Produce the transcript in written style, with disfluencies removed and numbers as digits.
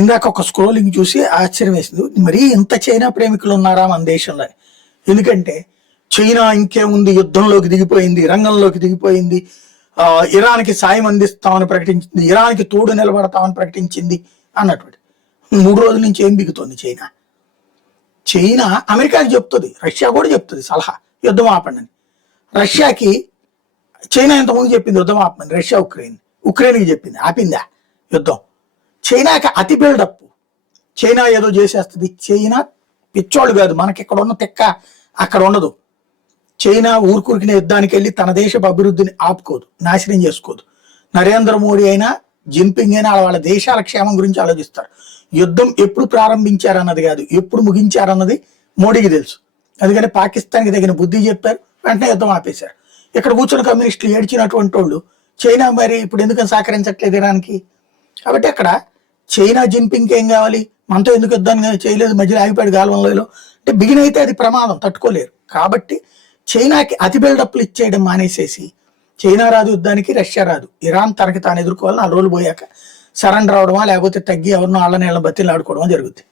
ఇందాక ఒక స్క్రోలింగ్ చూసి ఆశ్చర్యం వేసింది. మరీ ఇంత చైనా ప్రేమికులు ఉన్నారా మన దేశంలో? ఎందుకంటే చైనా ఇంకేముంది, యుద్ధంలోకి దిగిపోయింది, రంగంలోకి దిగిపోయింది, ఇరాన్కి సాయం అందిస్తామని ప్రకటించింది, ఇరాన్కి తోడు నిలబడతామని ప్రకటించింది అన్నటువంటి 3 రోజుల నుంచి ఏం బిగుతోంది చైనా? చైనా అమెరికాకి చెప్తుంది, రష్యా కూడా చెప్తుంది సలహా యుద్ధం ఆపండి అని. రష్యాకి చైనా ఇంతకుముందు చెప్పింది యుద్ధం ఆపమని, రష్యా ఉక్రెయిన్కి చెప్పింది, ఆపిందా యుద్ధం? చైనాకి అతి బిల్డప్, చైనా ఏదో చేసేస్తుంది. చైనా పిచ్చోళ్ళు కాదు, మనకి ఇక్కడ ఉన్న తెక్క అక్కడ ఉండదు. చైనా ఊరుకురికిన యుద్ధానికి వెళ్ళి తన దేశపు అభివృద్ధిని ఆపుకోదు, నాశనం చేసుకోదు. నరేంద్ర మోడీ అయినా జిన్పింగ్ అయినా వాళ్ళ దేశాల క్షేమం గురించి ఆలోచిస్తారు. యుద్ధం ఎప్పుడు ప్రారంభించారన్నది కాదు, ఎప్పుడు ముగించారన్నది మోడీకి తెలుసు. అందుకని పాకిస్తాన్కి తగిన బుద్ధి చెప్పారు, వెంటనే యుద్ధం ఆపేశారు. ఇక్కడ కూర్చున్న కమ్యూనిస్టులు ఏడ్చినటువంటి వాళ్ళు చైనా మరి ఇప్పుడు ఎందుకని సహకరించట్లేదు ఇరాన్కి? కాబట్టి అక్కడ చైనా జిన్పింగ్కి ఏం కావాలి, మనతో ఎందుకు యుద్ధాన్ని చేయలేదు, మధ్యలో ఆగిపోయాడు గాల్వన్లో అంటే బిగిన్ అయితే అది ప్రమాదం, తట్టుకోలేరు. కాబట్టి చైనాకి అతి బిల్డప్లు ఇచ్చేయడం మానేసేసి, చైనా రాదు యుద్ధానికి, రష్యా రాదు, ఇరాన్ తనకి తాను ఎదుర్కోవాలి, 4 రోజులు పోయాక సరెండర్ అవడమా లేకపోతే తగ్గి ఎవరినో వాళ్ళని బతిని ఆడుకోవడమా జరుగుతుంది.